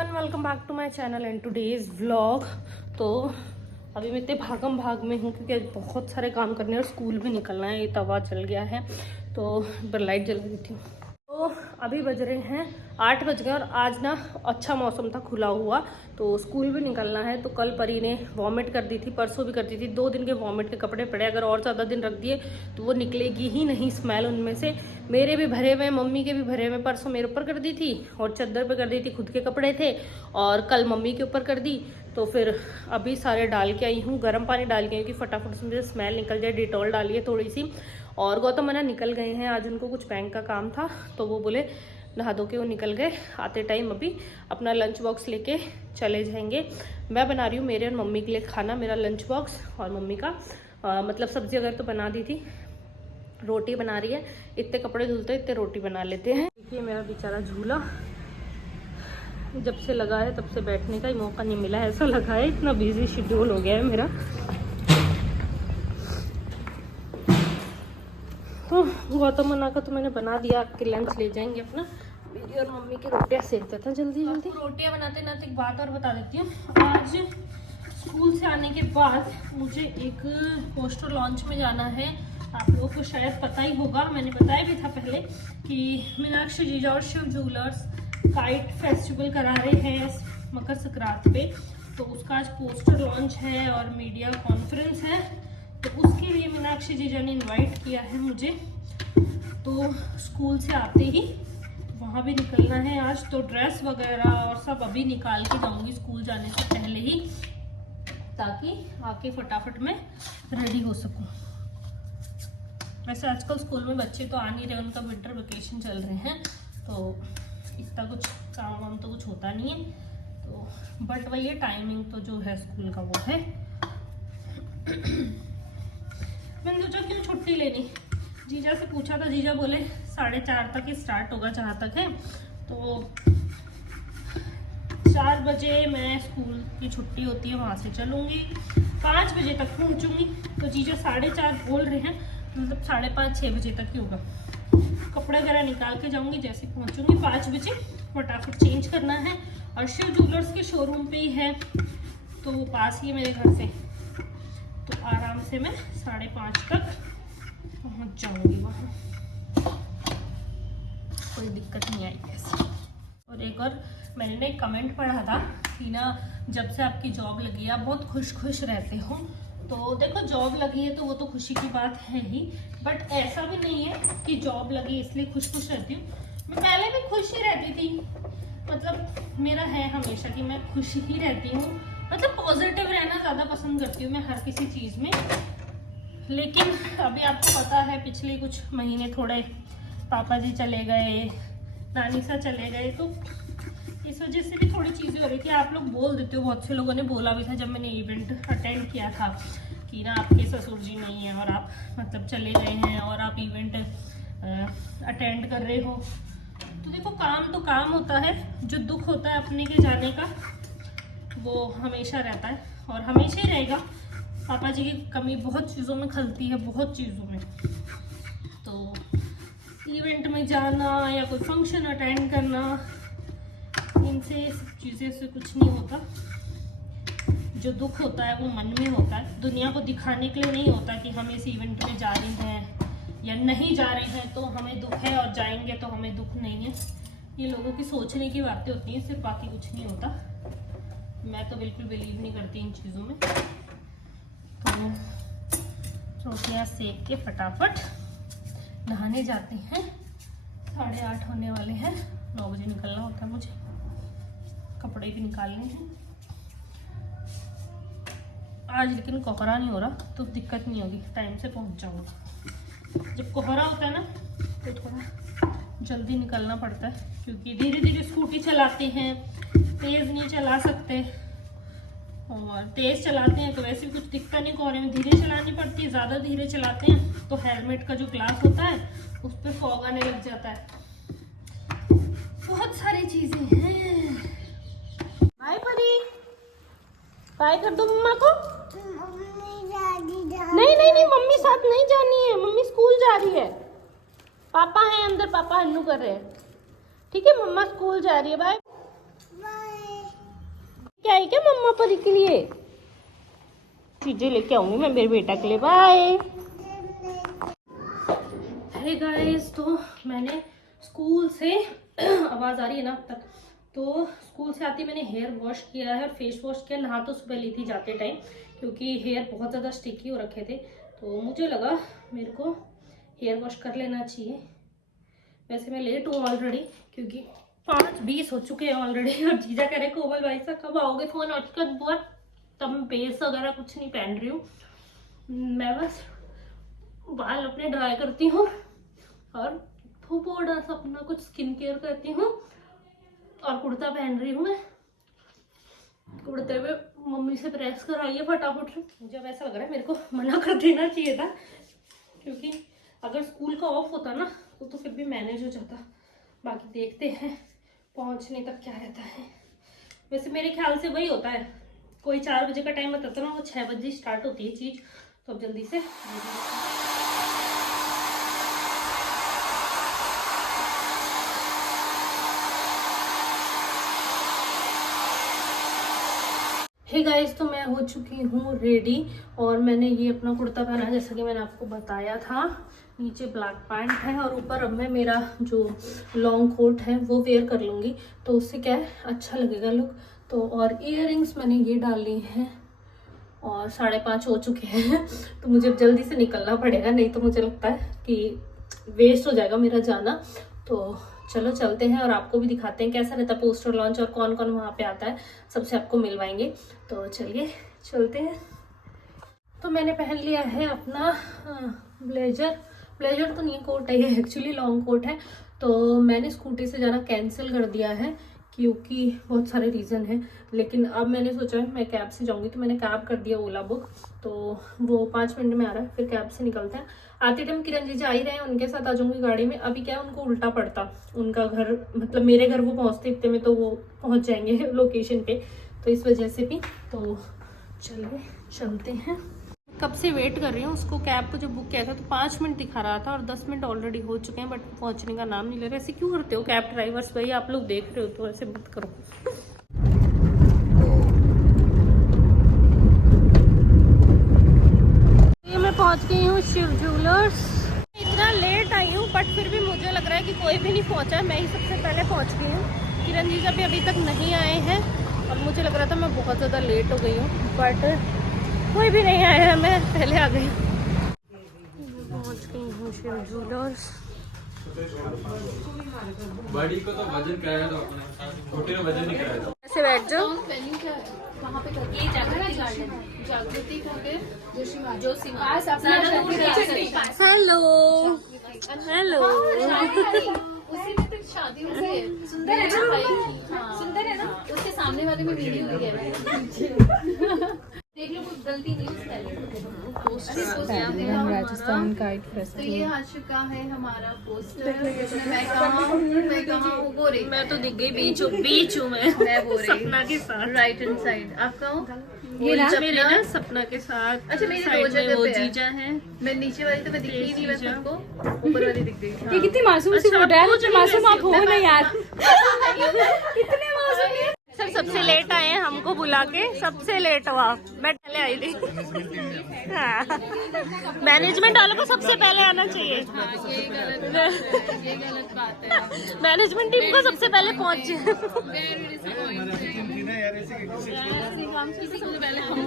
Everyone, welcome back to my channel and today's vlog. तो अभी मैं इतने भागम भाग में हूँ क्योंकि बहुत सारे काम करने हैं और स्कूल भी निकलना है। ये तवा चल गया है तो पर लाइट जल रही थी। तो अभी बज रहे हैं 8 बज गए और आज ना अच्छा मौसम था, खुला हुआ, तो स्कूल भी निकलना है। तो कल परी ने वॉमिट कर दी थी, परसों भी कर दी थी। 2 दिन के वॉमिट के कपड़े पड़े, अगर और ज़्यादा दिन रख दिए तो वो निकलेगी ही नहीं स्मेल उनमें से। मेरे भी भरे हुए, मम्मी के भी भरे हुए। परसों मेरे ऊपर कर दी थी और चादर पे कर दी थी, खुद के कपड़े थे, और कल मम्मी के ऊपर कर दी। तो फिर अभी सारे डाल के आई हूँ, गर्म पानी डाल के आई कि फटाफट से मुझे स्मेल निकल जाए। डिटॉल डालिए थोड़ी सी। और गौतम मना निकल गए हैं, आज उनको कुछ बैंक का काम था तो वो बोले नहा धो के वो निकल गए। आते टाइम अभी अपना लंच बॉक्स लेके चले जाएंगे। मैं बना रही हूँ मेरे और मम्मी के लिए खाना, मेरा लंच बॉक्स और मम्मी का मतलब सब्जी अगर तो बना दी थी, रोटी बना रही है। इतने कपड़े धुलते इतने रोटी बना लेते हैं। देखिए मेरा बेचारा झूला जब से लगा है तब से बैठने का ही मौका नहीं मिला है, ऐसा लगा है। इतना बिजी शेड्यूल हो गया है मेरा। तो गौतम मना का तो मैंने बना दिया, आपके लंच ले जाएंगे अपना। मेरी और मम्मी की रोटियां सेकते थे जल्दी जल्दी। रोटियां बनाते नाते एक बात और बता देती हूँ। आज स्कूल से आने के बाद मुझे एक पोस्टर लॉन्च में जाना है। आप लोगों को शायद पता ही होगा, मैंने बताया भी था पहले कि मीनाक्षी जीजा और शिव ज्वेलर्स काइट फेस्टिवल करा रहे हैं मकर संक्रांति पे। तो उसका आज पोस्टर लॉन्च है और मीडिया कॉन्फ्रेंस है। तो उसके लिए मीनाक्षी जीजा ने इनवाइट किया है मुझे। तो स्कूल से आते ही वहाँ भी निकलना है आज। तो ड्रेस वगैरह और सब अभी निकाल के जाऊँगी स्कूल जाने से पहले ही, ताकि आके फटाफट में रेडी हो सकूँ। वैसे आजकल स्कूल में बच्चे तो आ नहीं रहे, उनका विंटर वेकेशन चल रहे हैं, तो इतना कुछ काम वाम तो कुछ होता नहीं है। तो बट वही है, टाइमिंग तो जो है स्कूल का वो है। मैंने सोचा क्यों छुट्टी लेनी, जीजा से पूछा था, जीजा बोले 4:30 तक ही स्टार्ट होगा जहाँ तक है। तो 4 बजे मैं स्कूल की छुट्टी होती है वहाँ से चलूँगी, 5 बजे तक पहुँचूँगी। तो जीजा 4:30 बोल रहे हैं, मतलब 5:30-6 बजे तक ही होगा। कपड़े वगैरह निकाल के जाऊँगी, जैसे पहुँचूँगी 5 बजे फटाफट चेंज करना है। और शिव ज्वेलर्स के शोरूम पे ही है, तो वो पास ही है मेरे घर से, तो आराम से मैं 5:30 तक पहुंच जाऊंगी वहाँ, कोई दिक्कत नहीं आएगी ऐसे। और एक और मैंने ना एक कमेंट पढ़ा था कि ना जब से आपकी जॉब लगी है आप बहुत खुश रहते हो। तो देखो जॉब लगी है तो वो तो खुशी की बात है ही, बट ऐसा भी नहीं है कि जॉब लगी इसलिए खुश रहती हूँ। मैं पहले भी खुश ही रहती थी, मतलब मेरा है हमेशा कि मैं खुश ही रहती हूँ, मतलब पॉजिटिव रहना ज़्यादा पसंद करती हूँ मैं हर किसी चीज़ में। लेकिन अभी आपको पता है पिछले कुछ महीने थोड़े पापा जी चले गए, नानी सा चले गए, तो इस वजह से भी थोड़ी चीज़ें हो रही थी। आप लोग बोल देते हो, बहुत से लोगों ने बोला भी था जब मैंने इवेंट अटेंड किया था कि ना आपके ससुर जी नहीं है और आप मतलब चले गए हैं और आप इवेंट अटेंड कर रहे हो। तो देखो काम तो काम होता है, जो दुख होता है अपने के जाने का वो हमेशा रहता है और हमेशा ही रहेगा। पापा जी की कमी बहुत चीज़ों में खलती है, बहुत चीज़ों में। तो इवेंट में जाना या कोई फंक्शन अटेंड करना, इनसे सब चीज़ें से कुछ नहीं होता। जो दुख होता है वो मन में होता है, दुनिया को दिखाने के लिए नहीं होता कि हम इस इवेंट में जा रहे हैं या नहीं जा रहे हैं तो हमें दुख है और जाएंगे तो हमें दुख नहीं है। ये लोगों की सोचने की बातें होती हैं सिर्फ, बाकी कुछ नहीं होता। मैं तो बिल्कुल बिलीव नहीं करती इन चीज़ों में। तो रोटियाँ सेक के फटाफट नहाने जाते हैं। 8:30 होने वाले हैं, 9 बजे निकलना होता है मुझे। कपड़े भी निकालने हैं आज, लेकिन कोहरा नहीं हो रहा तो दिक्कत नहीं होगी, टाइम से पहुंच जाऊँगा। जब कोहरा होता है ना तो थोड़ा जल्दी निकलना पड़ता है, क्योंकि धीरे धीरे स्कूटी चलाते हैं, तेज़ नहीं चला सकते, और तेज़ चलाते हैं तो वैसे भी कुछ दिखता नहीं कोहरे में, धीरे चलानी पड़ती है। ज़्यादा धीरे चलाते हैं तो हेलमेट का जो ग्लास होता है उस पर फॉग आने लग जाता है। बहुत सारी चीज़ें हैं। बाय परी, बाय कर दो मम्मा को। नहीं नहीं नहीं, मम्मी साथ नहीं जानी है, मम्मी स्कूल जा रही है। पापा हैं अंदर, पापा हन्नू कर रहे हैं। ठीक है, मम्मा स्कूल जा रही है। Bye bye. आई क्या मम्मा परी के लिए? चीजें लेके आऊंगी मैं मेरे बेटा के लिए। बाय। अरे गाइस, तो मैंने स्कूल से आवाज आ रही है ना अब तक? तो स्कूल से आती मैंने हेयर वॉश किया है और फेस वॉश किया। नहा तो सुबह ली थी जाते टाइम, क्योंकि हेयर बहुत ज़्यादा स्टिकी हो रखे थे, तो मुझे लगा मेरे को हेयर वॉश कर लेना चाहिए। वैसे मैं लेट हूँ ऑलरेडी, क्योंकि 5:20 हो चुके हैं ऑलरेडी। और जीजा कह रहे कोमल भाई साहब कब आओगे फोन आज का बुआ? तब मैं बेस वगैरह कुछ नहीं पहन रही हूँ, मैं बस बाल अपने ड्राई करती हूँ और थोड़ा सा अपना कुछ स्किन केयर करती हूँ। और कुर्ता पहन रही हूँ मैं, कुर्ते पे मम्मी से प्रेस कराइए फटाफट से। मुझे अब ऐसा लग रहा है मेरे को मना कर देना चाहिए था, क्योंकि अगर स्कूल का ऑफ होता ना तो फिर भी मैनेज हो जाता। बाकी देखते हैं पहुंचने तक क्या रहता है। वैसे मेरे ख्याल से वही होता है, कोई 4 बजे का टाइम बताता ना, वो 6 बजे स्टार्ट होती है चीज़। तो अब जल्दी से हे गाइस, तो मैं हो चुकी हूँ रेडी और मैंने ये अपना कुर्ता पहना है जैसा कि मैंने आपको बताया था। नीचे ब्लैक पैंट है और ऊपर अब मैं मेरा जो लॉन्ग कोट है वो वेयर कर लूँगी, तो उससे क्या है अच्छा लगेगा लुक। तो और इयररिंग्स मैंने ये डाल ली हैं और 5:30 हो चुके हैं। तो मुझे अब जल्दी से निकलना पड़ेगा, नहीं तो मुझे लगता है कि वेस्ट हो जाएगा मेरा जाना। तो चलो चलते हैं और आपको भी दिखाते हैं कैसा रहता है पोस्टर लॉन्च और कौन कौन वहाँ पे आता है, सबसे आपको मिलवाएंगे। तो चलिए चलते हैं। तो मैंने पहन लिया है अपना ब्लेजर तो नहीं है, कोट है ये, एक्चुअली लॉन्ग कोट है। तो मैंने स्कूटी से जाना कैंसिल कर दिया है क्योंकि बहुत सारे रीज़न हैं, लेकिन अब मैंने सोचा मैं कैब से जाऊंगी, तो मैंने कैब कर दिया ओला बुक। तो वो 5 मिनट में आ रहा है, फिर कैब से निकलते हैं। आते टाइम किरण जी जा ही रहे हैं, उनके साथ आ जाऊंगी गाड़ी में। अभी क्या है उनको उल्टा पड़ता, उनका घर मतलब मेरे घर वो पहुंचते इतने में, तो वो पहुंच जाएंगे लोकेशन पे, तो इस वजह से भी। तो चलिए चलते हैं। कब से वेट कर रही हूँ उसको, कैब को जब बुक किया था तो 5 मिनट दिखा रहा था और 10 मिनट ऑलरेडी हो चुके हैं, बट पहुंचने का नाम नहीं ले रहे। ऐसे क्यों करते हो कैब ड्राइवर्स भाई? आप लोग देख रहे हो तो ऐसे मत करो। ये मैं पहुंच गई हूँ शिव ज्वेलर्स। इतना लेट आई हूँ बट फिर भी मुझे लग रहा है कि कोई भी नहीं पहुंचा है, मैं ही सबसे पहले पहुंच गई हूँ। किरण जी जब अभी तक नहीं आए हैं और मुझे लग रहा था मैं बहुत ज़्यादा लेट हो गई हूँ, बट कोई भी नहीं आया है, मैं पहले आ गई। पहुंच गई हूँ शिव ज्वेलर्स। बड़ी को तो वजन कराया था अपने, छोटे को वजन नहीं कराया था। ऐसे बैठ जाओ। वहाँ पे ये जागृति गार्डन, जागृति जोशी हेलो हेलो। उसी में तो शादी हुई, सुंदर है ना? सुंदर है ना? उसके सामने वाले में वीडियो हुई है। देख लो, कुछ गलती नहीं राजस्थान काइट तो फेस्टिवल। ये आ चुका है हमारा पोस्टर। मैं कहाँ हूँ वो रही, मैं तो दिख गई, बीच हूँ मैं वो रही सपना के साथ। Right hand side. आप कहाँ हो? ये मेरे ना सपना के साथ। अच्छा, मेरी साइड 2 में जगह वो पे है। जीजा है। मैं नीचे वाली तो मैं दिख ही नहीं, मैं सबको ऊपर वाली दिख गई। ये कितनी मासूम सी फोटो है, मुझे मासूम आप हो ना यार। कितने मासूम है। सर सबसे लेट आए हैं, हमको बुला के सबसे लेट हुआ। मैं पहले आई थी। हाँ, मैनेजमेंट वालों को सबसे पहले आना चाहिए। ये गलत बात है। मैनेजमेंट टीम को सबसे पहले पहुंचे। सबसे पहले हम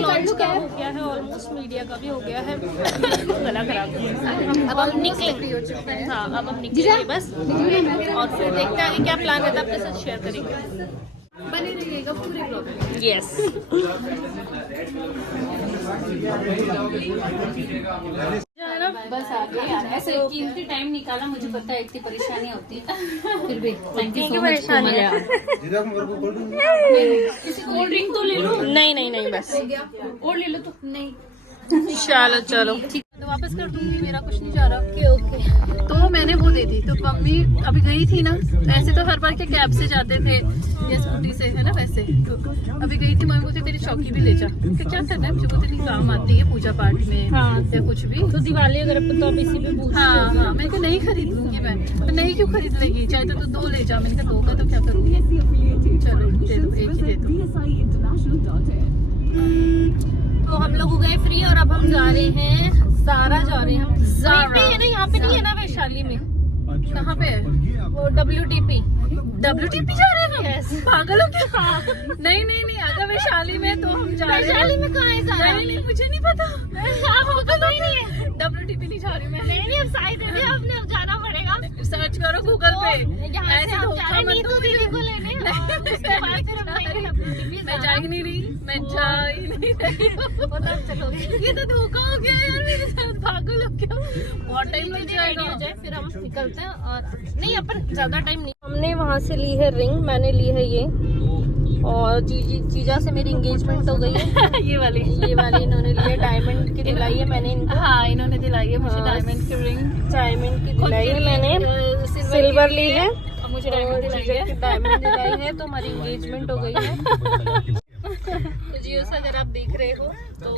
लॉन्च का हो गया है, ऑलमोस्ट मीडिया का भी हो गया है। गला खराब है। अब हम निकलेंगे। हाँ, अब हम निकलेंगे बस, और फिर देखते हैं आगे क्या प्लान है, आपके साथ शेयर करेंगे। बने रहिएगा पूरे ब्लॉग में। यस। बस आ गए यार, ऐसे कीमती टाइम निकाला, मुझे पता है इतनी परेशानी होती है, फिर भी थैंक यू सो मच। किसी कोल्ड ड्रिंक तो ले लो। नहीं नहीं नहीं बस और ले लो तो नहीं, चलो चलो ठीक तो वापस कर दूंगी, मेरा कुछ नहीं जा रहा। Okay okay. तो मैंने वो दे दी, तो मम्मी अभी गई थी ना, ऐसे तो हर बार के कैब से जाते थे या स्कूटी से, है ना, वैसे तो अभी गई थी, मम्मी बोलती तेरी चौकी भी ले जा, क्योंकि क्या करना है, मुझे बोलते नहीं काम आती है पूजा पाठ में या कुछ भी। तो दिवाली अगर अपन तो अब इसी पे पूछ हाँ हाँ, मैंने कहा नहीं खरीद लूंगी मैं, तो नहीं क्यों खरीद लेगी, चाहे तो 2 ले जा, मैंने कहा 2 का तो क्या करूँगी, चलो दे दो, एक ही दे दो। तो हम लोग हो गए फ्री और अब हम जा रहे हैं, सारा जा रहे हैं हम, ज़ारा है ना, यहाँ पे नहीं है ना वैशाली में, कहाँ पे है? वो WTP जा रहे हैं हम? पागल हो क्या? नहीं नहीं नहीं, अगर वैशाली में तो हम जा रहे हैं। वैशाली में कहाँ है ज़ारा? नहीं नहीं, मुझे नहीं पता, आपको पता ही नहीं है? WTP नहीं जा रही मैं। नहीं नहीं, अब शायद है, आपने अब जाना पड़ेगा, सर्च करो गूगल पे, यहाँ से ऐसे हम धोखा जा रहे मत नहीं तो दीदी को लेने, और उसके बाद फिर हम जाएंगे WTP। मैं जा ही नहीं रही, मैं जा ही नहीं रही। वो तब चलोगे, ये तो धोखा हो गया यार मेरे साथ, पागल हो क्या, बहुत टाइम लग रेडी जाएगा। हो जाए फिर हम निकलते हैं। और नहीं, अपन ज्यादा टाइम नहीं, हमने वहाँ से ली है रिंग, मैंने ली है ये, और जीजा से मेरी एंगेजमेंट हो गई है। ये वाली इन्होंने ली है, डायमंड की दिलाई है मैंने इनको। हाँ, इन्होंने दिलाई है मुझे हाँ, डायमंड की रिंग, डायमंड की दिलाई है मैंने, सिल्वर ली है, और मुझे और डायमंड दिलाई जीजा है। की डायमंड दिलाई है, तो हमारी एंगेजमेंट हो गई है। तो जियो से अगर आप देख रहे हो तो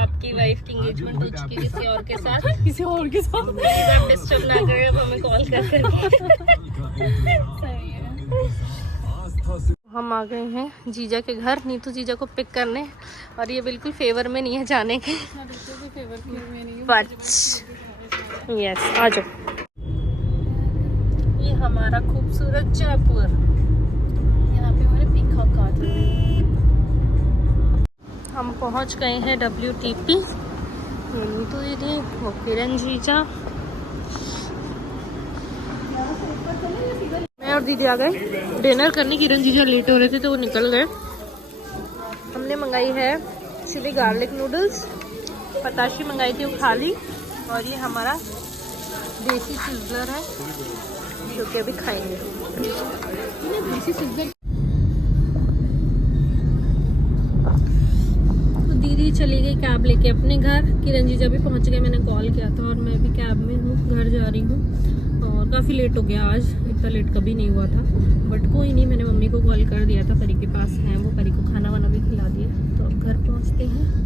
आपकी वाइफ की एंगेजमेंट हो चुकी है किसी और के साथ। किसी और के साथ प्लीज आप डिस्टर्ब ना करें, अब हमें कॉल कर करके। सही है। हम आ गए हैं जीजा के घर, नीतू जीजा को पिक करने, और ये बिल्कुल फेवर में नहीं है जाने के, बिल्कुल भी फेवर में नहीं हूँ। बट यस आ जाओ। ये हमारा खूबसूरत जयपुर, यहाँ पे हमारे पीकॉक गार्डन। हम पहुंच गए हैं WTP। ये नीतू दीदी, वो किरण जीजा, मैं और दीदी आ गए डिनर करने। किरण जीजा लेट हो रहे थे तो वो निकल गए। हमने मंगाई है चिली गार्लिक नूडल्स, पताशी मंगाई थी वो खा ली, और ये हमारा देसी सिज़लर है जो कि अभी खाएंगे। तो दीदी चली गई कैब लेके अपने घर, किरण जीजा भी पहुंच गए, मैंने कॉल किया था, और मैं भी कैब में हूँ, घर जा रही हूँ, और काफ़ी लेट हो गया आज, इतना लेट कभी नहीं हुआ था, बट कोई नहीं, मैंने मम्मी को कॉल कर दिया था, परी के पास हैं वो, परी को खाना वाना भी खिला दिया, तो अब घर पहुँचते हैं।